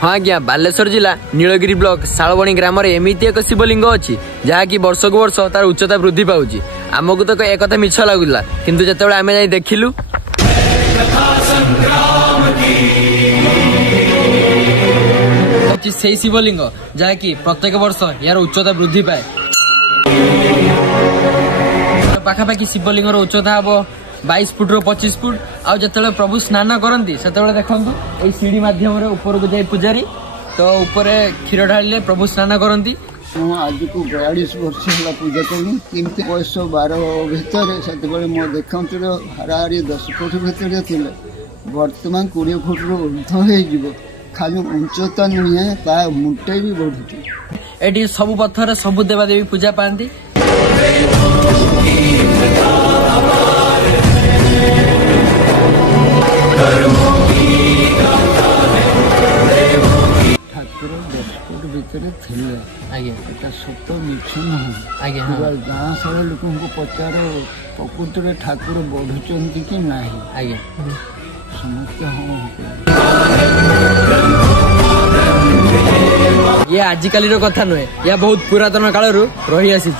हाँ आज्ञा बालेश्वर जिला नीलगिरी ब्लॉक शालबणी ग्राम एमती एक शिवलिंग अच्छी जहाँकि वर्ष को वर्ष तार उच्चता वृद्धि पाऊँ आमको तो एक कथा मिछ लगुला किंतु जिते आम जाई देखिलु से शिवलिंग जहाँकि प्रत्येक वर्ष यार उच्चता वृद्धि पाए पाखापाखि शिवलिंग उच्चता हम 22 फुट रू 25 फुट आउ जो प्रभु स्नान करती से देखु ये सीढ़ी मध्यम ऊपर को जाए पूजारी तो ऊपर क्षीर ढाले प्रभु स्नान करती आज को 42 वर्ष है पूजा करी किमती बयस 12 भितर से मो देखा हाराहारी 10 फुट भितर थे बर्तमान 20 फुट रू ऊर्ध हो खाली उच्चता नुहे ता मुटे भी बढ़ुची एटी सब पत्थर सब देवादेवी पूजा पाती ठाकुर 10 फुट भितर थे सत मिछ ना गाँ सारा लोक पचार प्रकृति ठाकुर बढ़ुंट कि ना समस्त ये आजिकाली कथा नुहे या बहुत पुरातन काल रही आसी।